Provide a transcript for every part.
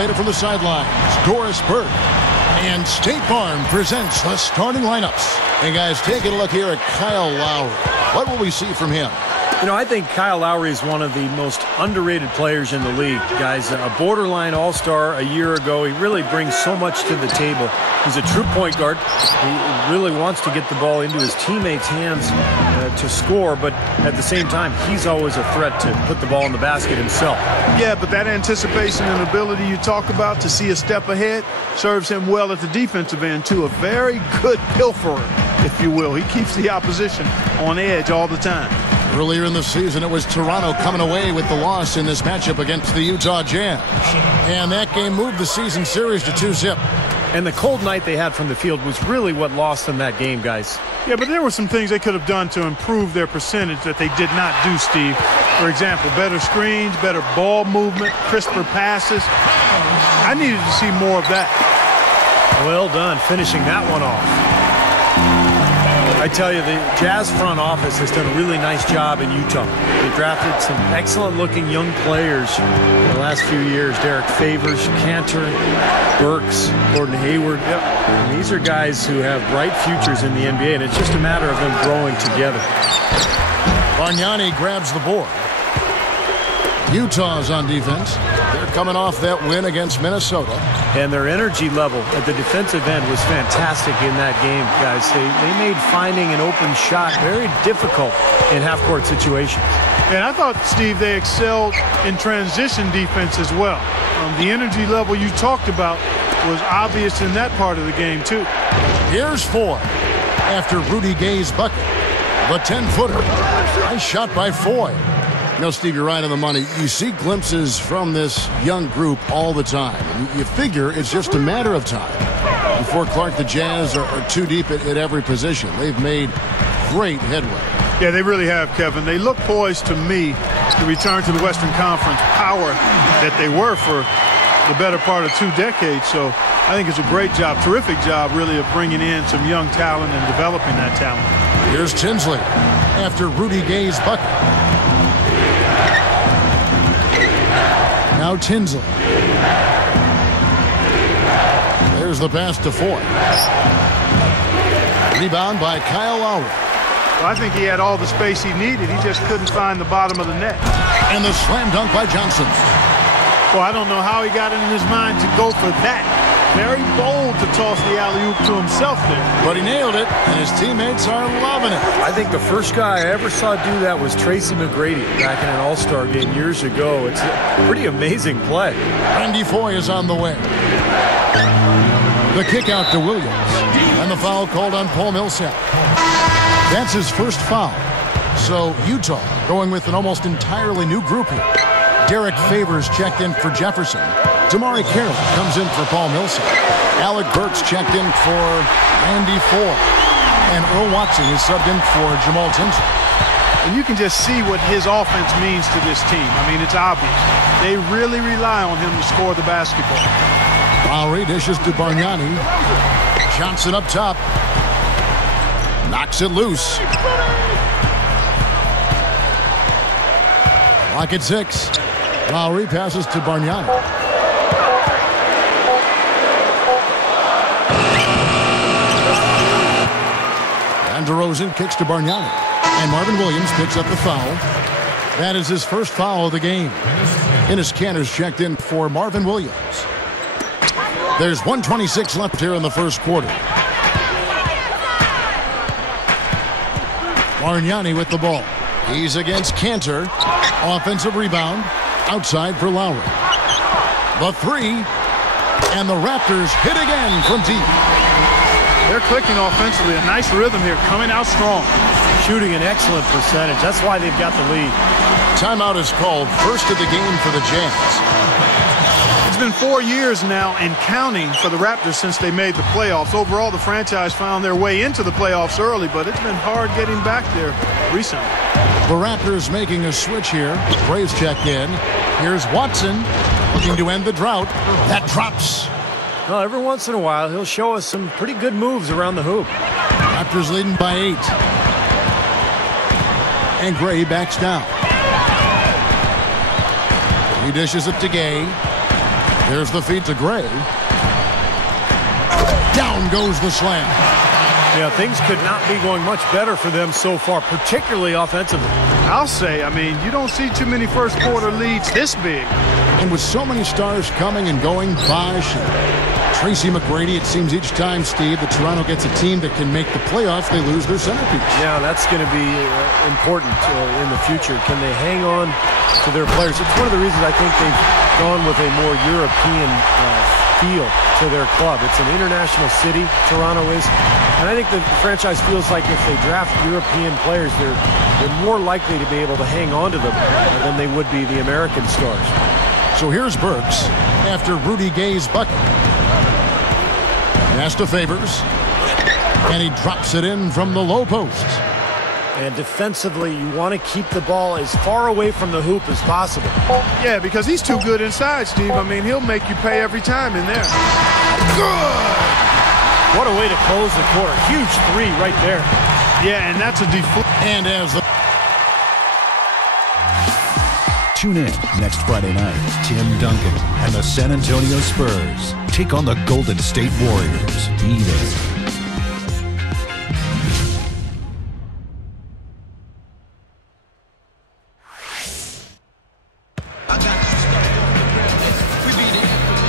later from the sidelines, Doris Burke. And State Farm presents the starting lineups. Hey, guys, taking a look here at Kyle Lowry. What will we see from him? You know, I think Kyle Lowry is one of the most underrated players in the league, guys. A borderline all-star a year ago. He really brings so much to the table. He's a true point guard. He really wants to get the ball into his teammates' hands to score, but at the same time, he's always a threat to put the ball in the basket himself. Yeah, but that anticipation and ability you talk about to see a step ahead serves him well at the defensive end, too. A very good pilferer, if you will. He keeps the opposition on edge all the time. Earlier in the season, it was Toronto coming away with the loss in this matchup against the Utah Jazz. And that game moved the season series to 2-0. And the cold night they had from the field was really what lost them that game, guys. Yeah, but there were some things they could have done to improve their percentage that they did not do, Steve. For example, better screens, better ball movement, crisper passes. I needed to see more of that. Well done, finishing that one off. I tell you, the Jazz front office has done a really nice job in Utah. They drafted some excellent-looking young players in the last few years. Derek Favors, Cantor, Burks, Gordon Hayward. Yep. And these are guys who have bright futures in the NBA, and it's just a matter of them growing together. Bargnani grabs the board. Utah's on defense. They're coming off that win against Minnesota. And their energy level at the defensive end was fantastic in that game, guys. They made finding an open shot very difficult in half-court situations. And I thought, Steve, they excelled in transition defense as well. The energy level you talked about was obvious in that part of the game, too. Here's four after Rudy Gay's bucket. The 10-footer. Nice shot by Foy. You know, Steve, you're right on the money. You see glimpses from this young group all the time. You figure it's just a matter of time before Clark, the Jazz are too deep at every position. They've made great headway. Yeah, they really have, Kevin. They look poised to me to return to the Western Conference power that they were for the better part of 2 decades. So I think it's a great job, terrific job, really, of bringing in some young talent and developing that talent. Here's Tinsley after Rudy Gay's bucket. Now Tinsley. There's the pass to Foy. Rebound by Kyle Lowry. Well, I think he had all the space he needed. He just couldn't find the bottom of the net. And the slam dunk by Johnson. Well, I don't know how he got it in his mind to go for that. Very bold to toss the alley-oop to himself there. But he nailed it, and his teammates are loving it. I think the first guy I ever saw do that was Tracy McGrady back in an All-Star game years ago. It's a pretty amazing play. Randy Foy is on the way. The kick out to Williams. And the foul called on Paul Millsap. That's his first foul. So Utah going with an almost entirely new group here. Derek Favors checked in for Jefferson. Damari Carroll comes in for Paul Millsap. Alec Burks checked in for Randy Foy. And Earl Watson is subbed in for Jamal Tinsley. And you can just see what his offense means to this team. I mean, it's obvious. They really rely on him to score the basketball. Lowry dishes to Bargnani. Johnson up top. Knocks it loose. Clock at 6. Lowry passes to Bargnani. And DeRozan kicks to Bargnani. And Marvin Williams picks up the foul. That is his first foul of the game. Enes Kanter's checked in for Marvin Williams. There's 1:26 left here in the first quarter. Bargnani with the ball. He's against Cantor. Offensive rebound. Outside for Lowry. The 3. And the Raptors hit again from deep. They're clicking offensively. A nice rhythm here. Coming out strong. Shooting an excellent percentage. That's why they've got the lead. Timeout is called. First of the game for the Jazz. It's been 4 years now and counting for the Raptors since they made the playoffs. Overall, the franchise found their way into the playoffs early, but it's been hard getting back there recently. The Raptors making a switch here. Braves checked in. Here's Watson looking to end the drought. That drops. Well, every once in a while, he'll show us some pretty good moves around the hoop. Raptors leading by 8. And Gray backs down. He dishes it to Gay. There's the feed to Gray. Down goes the slam. Yeah, things could not be going much better for them so far, particularly offensively. I'll say, I mean, you don't see too many first quarter leads this big. And with so many stars coming and going, Bosh, Tracy McGrady, it seems each time, Steve, that Toronto gets a team that can make the playoffs, they lose their centerpiece. Yeah, that's going to be important in the future. Can they hang on to their players? It's one of the reasons I think they've gone with a more European feel to their club. It's an international city, Toronto is. And I think the franchise feels like if they draft European players, they're more likely to be able to hang on to them than they would be the American stars. So here's Burks after Rudy Gay's bucket. Pass to Favors. And he drops it in from the low post. And defensively, you want to keep the ball as far away from the hoop as possible. Yeah, because he's too good inside, Steve. I mean, he'll make you pay every time in there. Good! What a way to close the quarter. Huge three right there. Yeah, and that's a deflect. And as the Tune in next Friday night. Tim Duncan and the San Antonio Spurs take on the Golden State Warriors. Be there.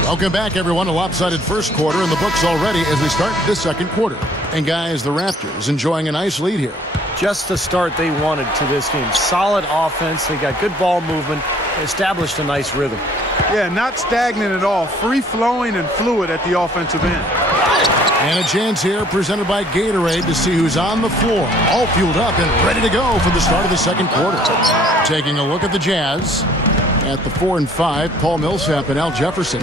Welcome back, everyone. A lopsided first quarter in the books already as we start the second quarter. And guys, the Raptors enjoying a nice lead here. Just the start they wanted to this game. Solid offense. They got good ball movement. Established a nice rhythm. Yeah, not stagnant at all. Free-flowing and fluid at the offensive end. And a chance here presented by Gatorade to see who's on the floor. All fueled up and ready to go for the start of the second quarter. Taking a look at the Jazz. At the 4 and 5, Paul Millsap and Al Jefferson.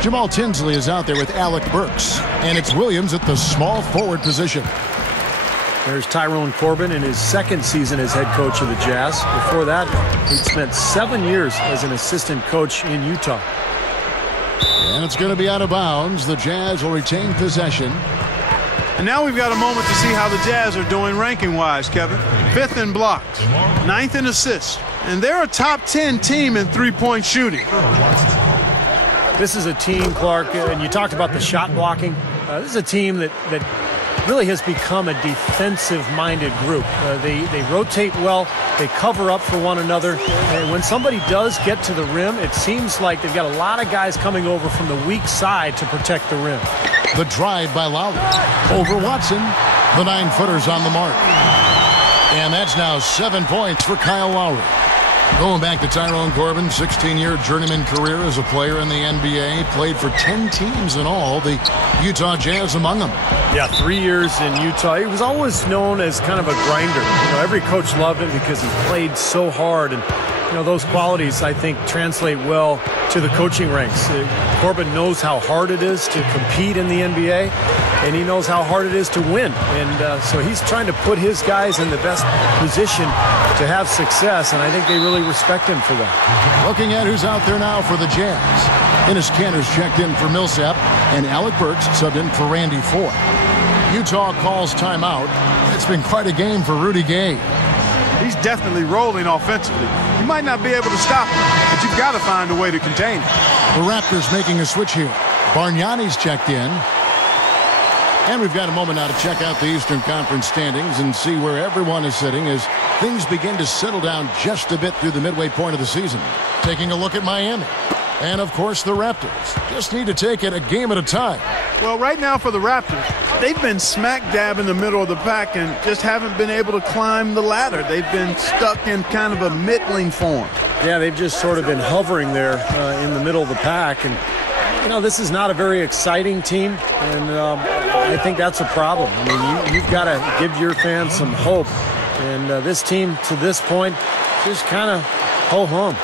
Jamal Tinsley is out there with Alec Burks. And it's Williams at the small forward position. There's Tyrone Corbin in his second season as head coach of the Jazz. Before that, he'd spent 7 years as an assistant coach in Utah. And it's going to be out of bounds. The Jazz will retain possession. And now we've got a moment to see how the Jazz are doing ranking-wise, Kevin. 5th in blocks, 9th in assists, and they're a top 10 team in three-point shooting. This is a team, Clark, and you talked about the shot blocking. This is a team that really has become a defensive-minded group. They rotate well. They cover up for one another. And when somebody does get to the rim, it seems like they've got a lot of guys coming over from the weak side to protect the rim. The drive by Lowry. Over Watson. The 9-footer's on the mark. And that's now 7 points for Kyle Lowry. Going back to Tyrone Corbin, 16-year journeyman career as a player in the NBA. Played for 10 teams in all, the Utah Jazz among them. Yeah, 3 years in Utah. He was always known as kind of a grinder. You know, every coach loved him because he played so hard. And, you know, those qualities, I think, translate well to the coaching ranks. Corbin knows how hard it is to compete in the NBA, and he knows how hard it is to win. And so he's trying to put his guys in the best position to have success, and I think they really respect him for that. Looking at who's out there now for the Jazz. Enes Kanter's checked in for Millsap, and Alec Burks subbed in for Randy Ford. Utah calls timeout. It's been quite a game for Rudy Gay. He's definitely rolling offensively. You might not be able to stop him, but you've got to find a way to contain him. The Raptors making a switch here. Bargnani's checked in. And we've got a moment now to check out the Eastern Conference standings and see where everyone is sitting as things begin to settle down just a bit through the midway point of the season. Taking a look at Miami. And, of course, the Raptors just need to take it a game at a time. Well, right now for the Raptors, they've been smack dab in the middle of the pack and just haven't been able to climb the ladder. They've been stuck in kind of a middling form. Yeah, they've just sort of been hovering there in the middle of the pack. And, you know, this is not a very exciting team, and I think that's a problem. I mean, you've got to give your fans some hope. And this team, to this point, just kind of ho-hum.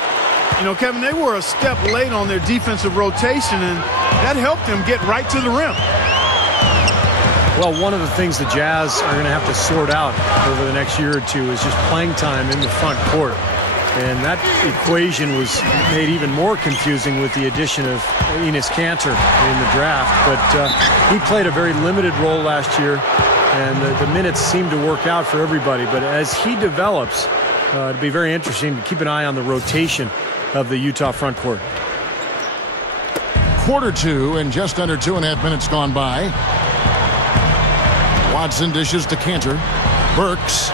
You know, Kevin, they were a step late on their defensive rotation, and that helped them get right to the rim. Well, one of the things the Jazz are going to have to sort out over the next year or two is just playing time in the front court. And that equation was made even more confusing with the addition of Enes Kanter in the draft. But he played a very limited role last year, and the minutes seemed to work out for everybody. But as he develops, it'll be very interesting to keep an eye on the rotation of the Utah front court. quarter two and just under 2.5 minutes gone by. Watson dishes to Cantor. Burks.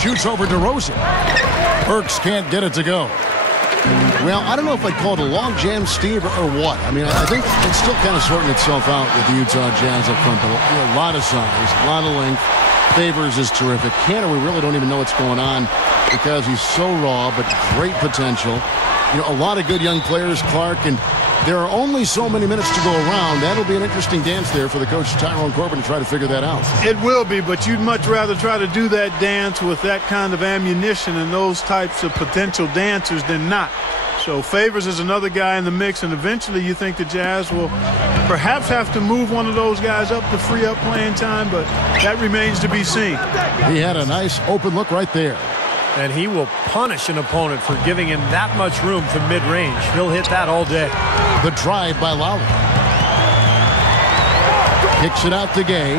Shoots over DeRozan. Burks can't get it to go. Well, I don't know if I'd call it a log jam, Steve, or what. I mean, I think it's still kind of sorting itself out with the Utah Jazz up front. But a lot of size, a lot of length. Favors is terrific. Cantor, we really don't even know what's going on because he's so raw, but great potential. A lot of good young players, Clark, and there are only so many minutes to go around. That'll be an interesting dance there for the coach, Tyrone Corbin, to try to figure that out. It will be, but you'd much rather try to do that dance with that kind of ammunition and those types of potential dancers than not. So Favors is another guy in the mix, and eventually you think the Jazz will perhaps have to move one of those guys up to free up playing time, but that remains to be seen. He had a nice open look right there. And he will punish an opponent for giving him that much room from mid-range. He'll hit that all day. The drive by Lowry. Kicks it out to Gay.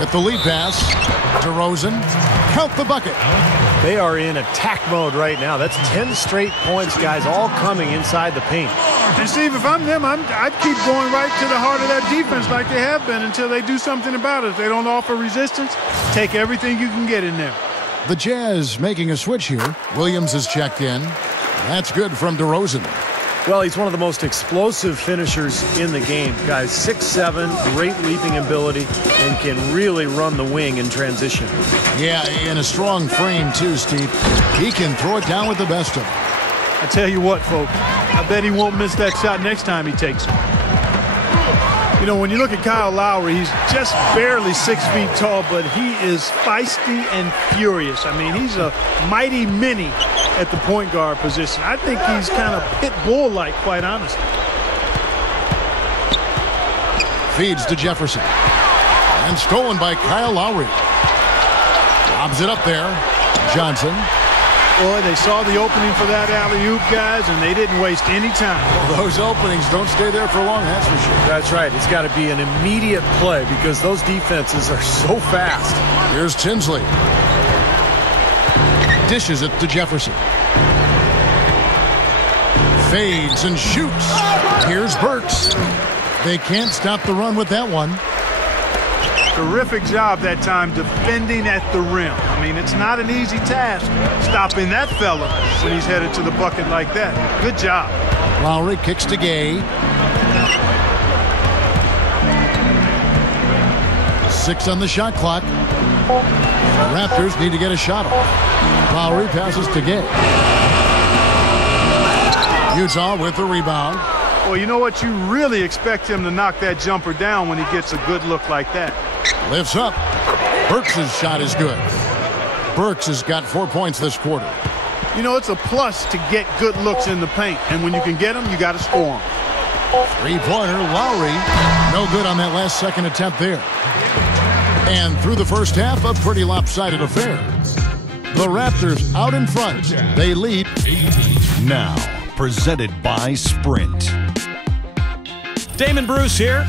With the lead pass, DeRozan. Count the bucket. They are in attack mode right now. That's 10 straight points, guys, all coming inside the paint. And Steve, if I'm them, I'd keep going right to the heart of that defense like they have been until they do something about it. If they don't offer resistance, take everything you can get in there. The Jazz making a switch here. Williams is checked in. That's good from DeRozan. Well, he's one of the most explosive finishers in the game. Guys, 6'7", great leaping ability, and can really run the wing in transition. Yeah, in a strong frame too, Steve. He can throw it down with the best of them. I tell you what, folks, I bet he won't miss that shot next time he takes it. When you look at Kyle Lowry, he's just barely 6 feet tall, but he is feisty and furious. I mean, he's a mighty mini at the point guard position. I think he's kind of pit bull-like, quite honestly. Feeds to Jefferson. And stolen by Kyle Lowry. Lobs it up there. Johnson. Boy, they saw the opening for that alley-oop, guys, and they didn't waste any time. Well, those openings don't stay there for long, that's for sure. That's right. It's got to be an immediate play because those defenses are so fast. Here's Tinsley. Dishes it to Jefferson. Fades and shoots. Here's Burks. They can't stop the run with that one. Terrific job that time defending at the rim. I mean, it's not an easy task stopping that fella when he's headed to the bucket like that. Good job. Lowry kicks to Gay. 6 on the shot clock. The Raptors need to get a shot off. Lowry passes to Gay. Utah with the rebound. Well, you know what? You really expect him to knock that jumper down when he gets a good look like that. Lifts up. Burks' shot is good. Burks has got 4 points this quarter. It's a plus to get good looks in the paint. And when you can get them, you got to score them. Three-pointer, Lowry. No good on that last second attempt there. And through the first half, a pretty lopsided affair. The Raptors out in front. They lead. Now, presented by Sprint. Damon Bruce here.